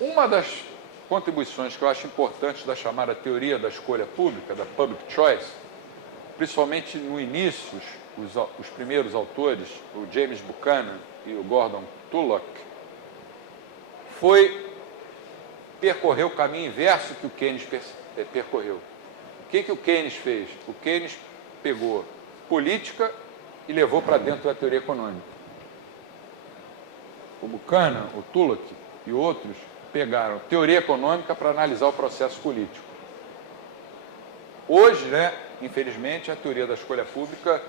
Uma das contribuições que eu acho importantes da chamada teoria da escolha pública, da public choice, principalmente no início, os primeiros autores, o James Buchanan e o Gordon Tullock, foi percorrer o caminho inverso que o Keynes percorreu. O que o Keynes fez? O Keynes pegou política e levou para dentro da teoria econômica. O Buchanan, o Tullock e outros pegaram teoria econômica para analisar o processo político. Hoje, né, infelizmente, a teoria da escolha pública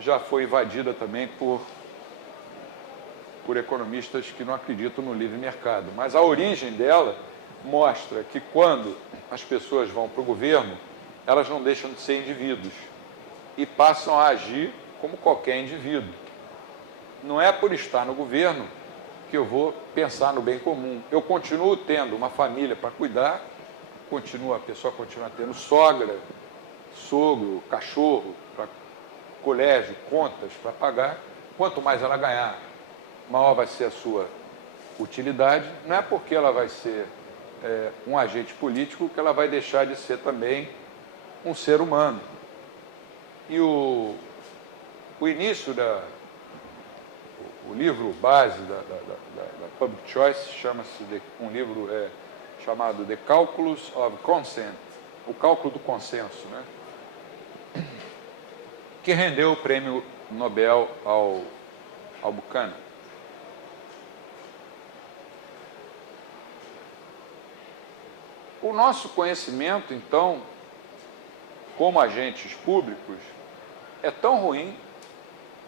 já foi invadida também por economistas que não acreditam no livre mercado. Mas a origem dela mostra que quando as pessoas vão para o governo, elas não deixam de ser indivíduos e passam a agir como qualquer indivíduo. Não é por estar no governo que eu vou pensar no bem comum. Eu continuo tendo uma família para cuidar, a pessoa continua tendo sogra, sogro, cachorro, para colégio, contas para pagar. Quanto mais ela ganhar, maior vai ser a sua utilidade. Não é porque ela vai ser um agente político que ela vai deixar de ser também um ser humano. E o início o livro base da Public Choice chama-se um livro chamado The Calculus of Consent, o cálculo do consenso, né? Que rendeu o prêmio Nobel ao Buchanan. O nosso conhecimento, então, como agentes públicos, é tão ruim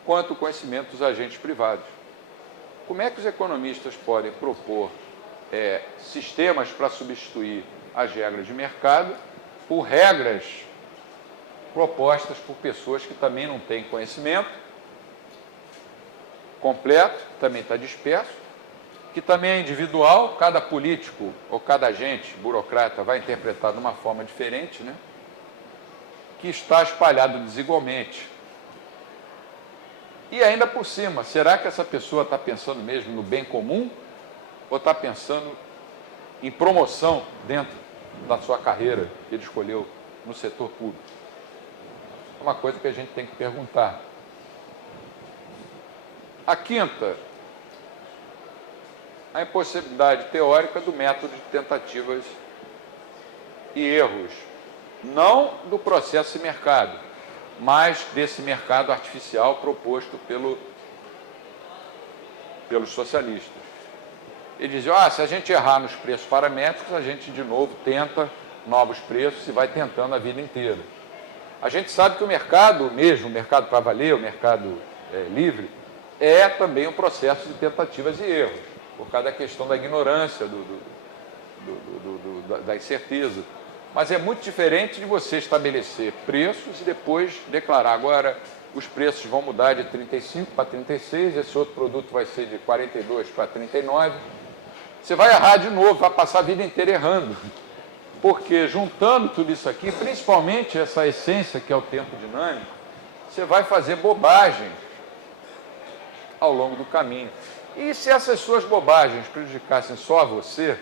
quanto o conhecimento dos agentes privados. Como é que os economistas podem propor sistemas para substituir as regras de mercado por regras propostas por pessoas que também não têm conhecimento completo, também está disperso, que também é individual, cada político ou cada agente, burocrata, vai interpretar de uma forma diferente, né? Que está espalhado desigualmente. E ainda por cima, será que essa pessoa está pensando mesmo no bem comum ou está pensando em promoção dentro da sua carreira que ele escolheu no setor público? É uma coisa que a gente tem que perguntar. A quinta, a impossibilidade teórica do método de tentativas e erros, não do processo de mercado, mas desse mercado artificial proposto pelos socialistas. Eles diziam, se a gente errar nos preços paramétricos, a gente de novo tenta novos preços e vai tentando a vida inteira. A gente sabe que o mercado mesmo, o mercado para valer, o mercado livre, é também um processo de tentativas e erros, por causa da questão da ignorância, da incerteza. Mas é muito diferente de você estabelecer preços e depois declarar, agora os preços vão mudar de 35 para 36, esse outro produto vai ser de 42 para 39. Você vai errar de novo, vai passar a vida inteira errando. Porque juntando tudo isso aqui, principalmente essa essência que é o tempo dinâmico, você vai fazer bobagem ao longo do caminho. E se essas suas bobagens prejudicassem só a você,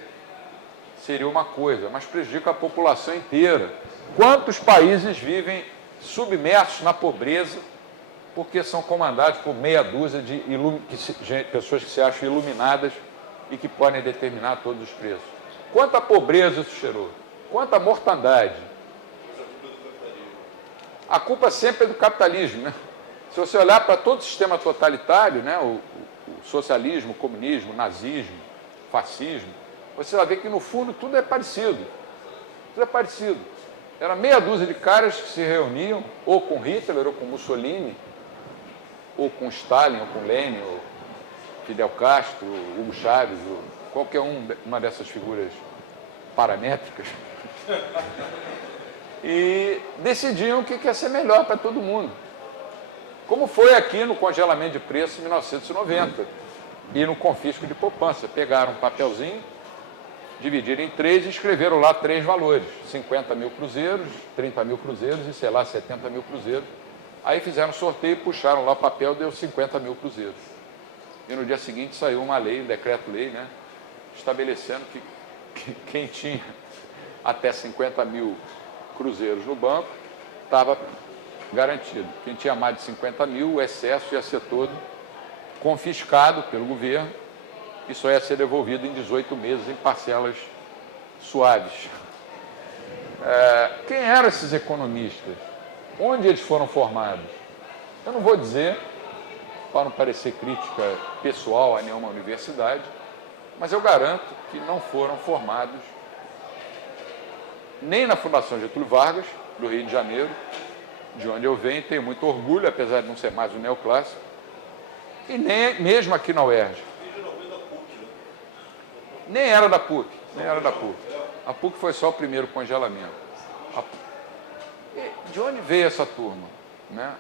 seria uma coisa, mas prejudica a população inteira. Quantos países vivem submersos na pobreza porque são comandados por meia dúzia de pessoas que se acham iluminadas e que podem determinar todos os preços? Quanta pobreza isso gerou? Quanta mortandade? A culpa sempre é do capitalismo, né? Se você olhar para todo o sistema totalitário, né, o socialismo, o comunismo, o nazismo, o fascismo, você vai ver que, no fundo, tudo é parecido. Tudo é parecido. Era meia dúzia de caras que se reuniam, ou com Hitler, ou com Mussolini, ou com Stalin, ou com Lenin, ou Fidel Castro, Hugo Chávez, ou qualquer uma dessas figuras paramétricas, e decidiam o que ia ser melhor para todo mundo. Como foi aqui no congelamento de preço em 1990 e no confisco de poupança. Pegaram um papelzinho, dividiram em 3 e escreveram lá 3 valores, 50 mil cruzeiros, 30 mil cruzeiros e, sei lá, 70 mil cruzeiros. Aí fizeram um sorteio, puxaram lá o papel, deu 50 mil cruzeiros. E no dia seguinte saiu uma lei, um decreto-lei, né, estabelecendo que quem tinha até 50 mil cruzeiros no banco estava garantido. Quem tinha mais de 50 mil, o excesso ia ser todo confiscado pelo governo e só ia ser devolvido em 18 meses em parcelas suaves. Quem eram esses economistas? Onde eles foram formados? Eu não vou dizer, para não parecer crítica pessoal a nenhuma universidade, mas eu garanto que não foram formados nem na Fundação Getúlio Vargas, do Rio de Janeiro, de onde eu venho, tenho muito orgulho, apesar de não ser mais um neoclássico, e nem mesmo aqui na UERJ. Nem era da PUC, nem era da PUC. A PUC foi só o primeiro congelamento. E de onde veio essa turma? Né?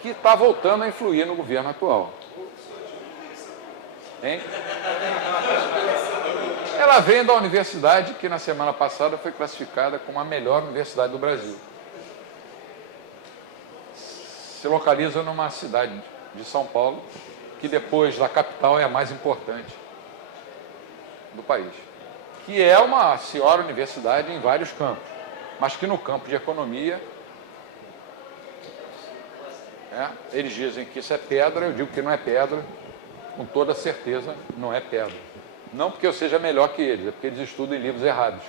Que está voltando a influir no governo atual. Hein? Ela vem da universidade que na semana passada foi classificada como a melhor universidade do Brasil. Se localiza numa cidade de São Paulo, que depois da capital é a mais importante do país. Que é uma senhora universidade em vários campos, mas que no campo de economia, eles dizem que isso é pedra, eu digo que não é pedra, com toda certeza não é pedra. Não porque eu seja melhor que eles, é porque eles estudam em livros errados.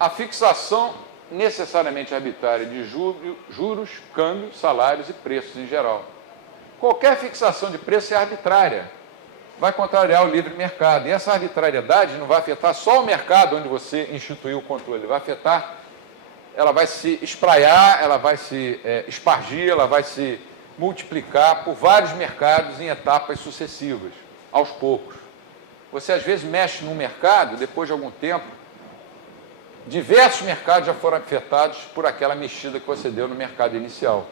A fixação necessariamente arbitrária de juros, câmbio, salários e preços em geral. Qualquer fixação de preço é arbitrária, vai contrariar o livre mercado. E essa arbitrariedade não vai afetar só o mercado onde você instituiu o controle, vai afetar, ela vai se espraiar, ela vai se espargir, ela vai se multiplicar por vários mercados em etapas sucessivas, aos poucos. Você às vezes mexe num mercado, depois de algum tempo, diversos mercados já foram afetados por aquela mexida que você deu no mercado inicial.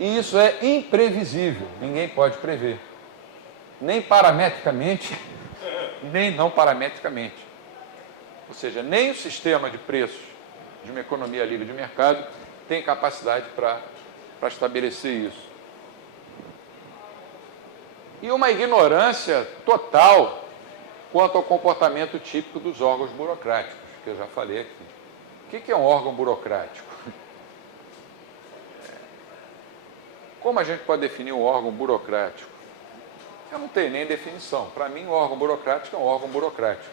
E isso é imprevisível, ninguém pode prever. Nem parametricamente, nem não parametricamente. Ou seja, nem o sistema de preços de uma economia livre de mercado tem capacidade para estabelecer isso. E uma ignorância total quanto ao comportamento típico dos órgãos burocráticos, que eu já falei aqui. O que é um órgão burocrático? Como a gente pode definir um órgão burocrático? Eu não tenho nem definição. Para mim, um órgão burocrático é um órgão burocrático.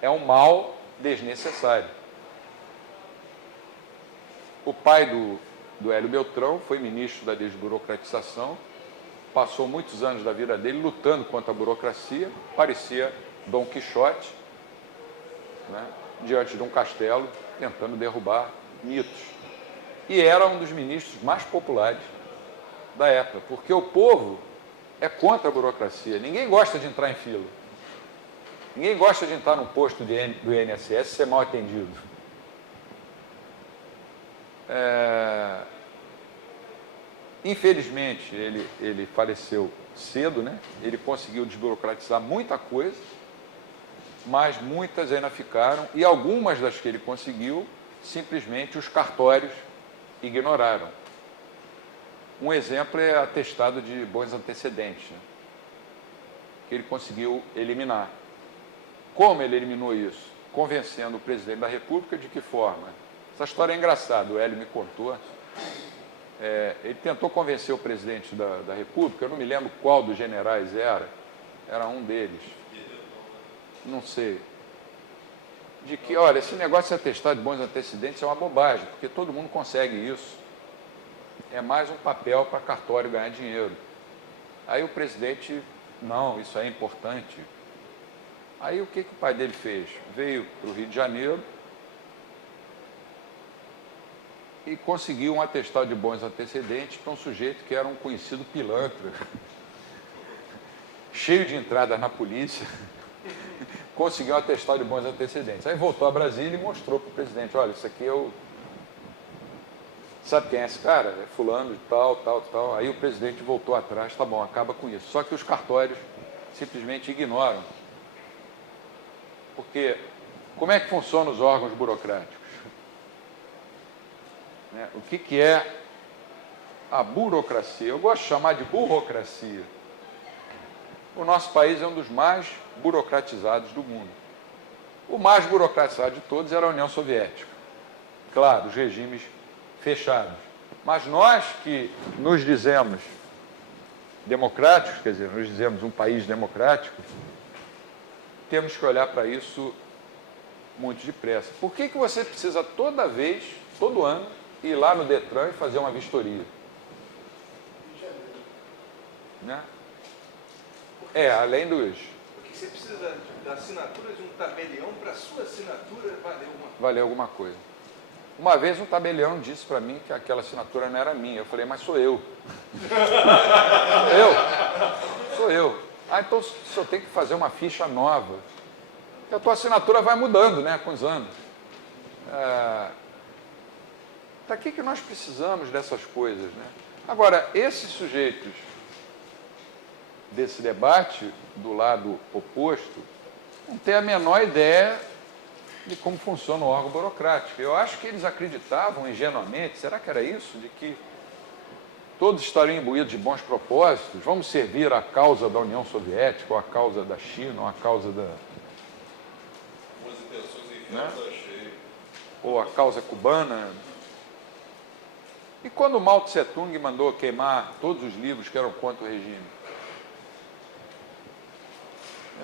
É um mal desnecessário. O pai do Hélio Beltrão foi ministro da desburocratização, passou muitos anos da vida dele lutando contra a burocracia, parecia Dom Quixote, né, diante de um castelo, tentando derrubar mitos. E era um dos ministros mais populares da época, porque o povo é contra a burocracia. Ninguém gosta de entrar em fila. Ninguém gosta de entrar no posto do INSS e ser mal atendido. Infelizmente, ele faleceu cedo, né? Ele conseguiu desburocratizar muita coisa, mas muitas ainda ficaram, e algumas das que ele conseguiu, simplesmente os cartórios ignoraram. Um exemplo é atestado de bons antecedentes, né? Que ele conseguiu eliminar. Como ele eliminou isso? Convencendo o presidente da República de que forma? Essa história é engraçada, o Hélio me contou. Ele tentou convencer o presidente da República, eu não me lembro qual dos generais era um deles, não sei, de que, olha, esse negócio de atestado de bons antecedentes é uma bobagem, porque todo mundo consegue isso, é mais um papel para cartório ganhar dinheiro. Aí o presidente, não, isso é importante. Aí o que o pai dele fez? Veio para o Rio de Janeiro e conseguiu um atestado de bons antecedentes para um sujeito que era um conhecido pilantra, cheio de entradas na polícia, conseguiu um atestado de bons antecedentes. Aí voltou a Brasília e mostrou para o presidente, olha, isso aqui sabe quem é esse cara? É fulano de tal, tal, tal. Aí o presidente voltou atrás, tá bom, acaba com isso. Só que os cartórios simplesmente ignoram. Porque como é que funcionam os órgãos burocráticos? O que é a burocracia. Eu gosto de chamar de burocracia. O nosso país é um dos mais burocratizados do mundo. O mais burocratizado de todos era a União Soviética. Claro, os regimes fechados. Mas nós que nos dizemos democráticos, quer dizer, nos dizemos um país democrático, temos que olhar para isso muito depressa. Por que você precisa toda vez, todo ano, ir lá no Detran e fazer uma vistoria? Né? Além dos... Por que você precisa da assinatura de um tabelião para a sua assinatura valer alguma coisa? Uma vez um tabelião disse para mim que aquela assinatura não era minha. Eu falei, mas sou eu. Sou eu. Então o senhor tem que fazer uma ficha nova. Porque a tua assinatura vai mudando, né, com os anos. Para que nós precisamos dessas coisas, né? Agora, esses sujeitos desse debate, do lado oposto, não têm a menor ideia de como funciona o órgão burocrático. Eu acho que eles acreditavam ingenuamente, será que era isso? De que todos estariam imbuídos de bons propósitos, vamos servir a causa da União Soviética, ou a causa da China, ou a causa da... Boas intenções em né? cheio. Ou a causa cubana. E quando Mao Tse Tung mandou queimar todos os livros que eram contra o regime?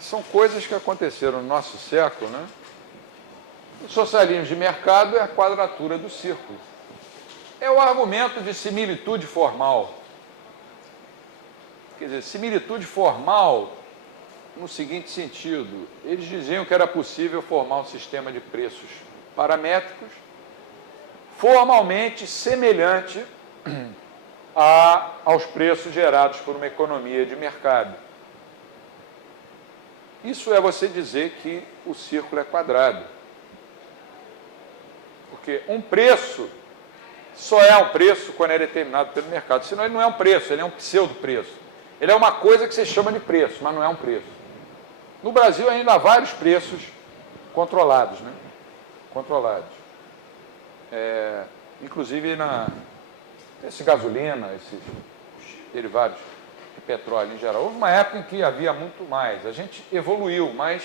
São coisas que aconteceram no nosso século, né? O socialismo de mercado é a quadratura do círculo. É o argumento de similitude formal. Quer dizer, similitude formal no seguinte sentido: eles diziam que era possível formar um sistema de preços paramétricos formalmente semelhante aos preços gerados por uma economia de mercado. Isso é você dizer que o círculo é quadrado. Porque um preço só é um preço quando é determinado pelo mercado. Senão ele não é um preço, ele é um pseudo-preço. Ele é uma coisa que você chama de preço, mas não é um preço. No Brasil ainda há vários preços controlados, né? Controlados. Inclusive esse gasolina, esses derivados de petróleo em geral. Houve uma época em que havia muito mais. A gente evoluiu, mas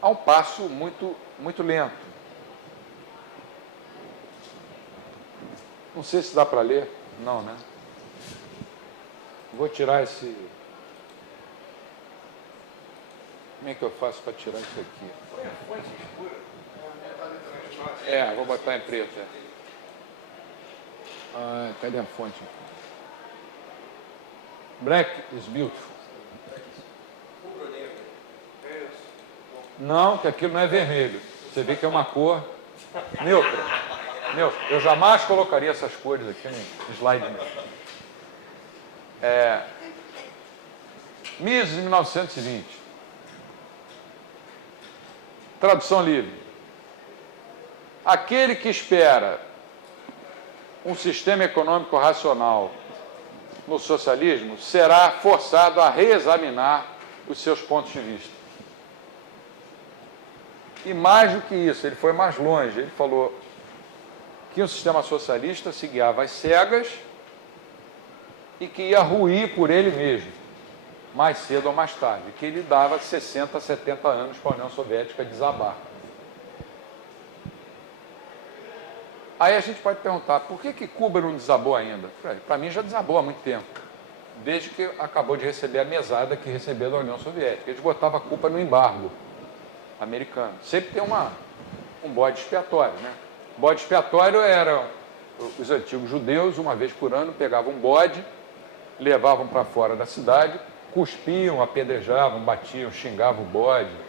a um passo muito, muito lento. Não sei se dá para ler. Não, né? Vou tirar esse... Como é que eu faço para tirar isso aqui? Põe a fonte escura. Vou botar em preto. Cadê a fonte? Black is beautiful. Não, que aquilo não é vermelho. Você vê que é uma cor neutra. Eu jamais colocaria essas cores aqui no slide. Mises, 1920. Tradução livre. Aquele que espera um sistema econômico racional no socialismo será forçado a reexaminar os seus pontos de vista. E mais do que isso, ele foi mais longe. Ele falou que o sistema socialista se guiava às cegas e que ia ruir por ele mesmo, mais cedo ou mais tarde, que ele dava 60, 70 anos para a União Soviética desabar. Aí a gente pode perguntar, por que Cuba não desabou ainda? Para mim já desabou há muito tempo, desde que acabou de receber a mesada que recebeu da União Soviética. Eles botavam a culpa no embargo americano. Sempre tem um bode expiatório, né? O bode expiatório eram os antigos judeus, uma vez por ano, pegavam um bode, levavam para fora da cidade, cuspiam, apedrejavam, batiam, xingavam o bode.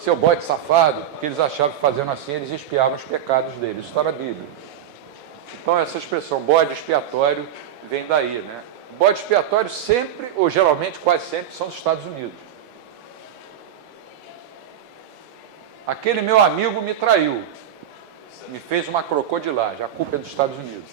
Seu bode safado, porque eles achavam que fazendo assim eles expiavam os pecados deles. Isso está na Bíblia. Então essa expressão bode expiatório vem daí, né? Bode expiatório sempre, ou geralmente quase sempre, são os Estados Unidos. Aquele meu amigo me traiu, me fez uma crocodilagem, a culpa é dos Estados Unidos.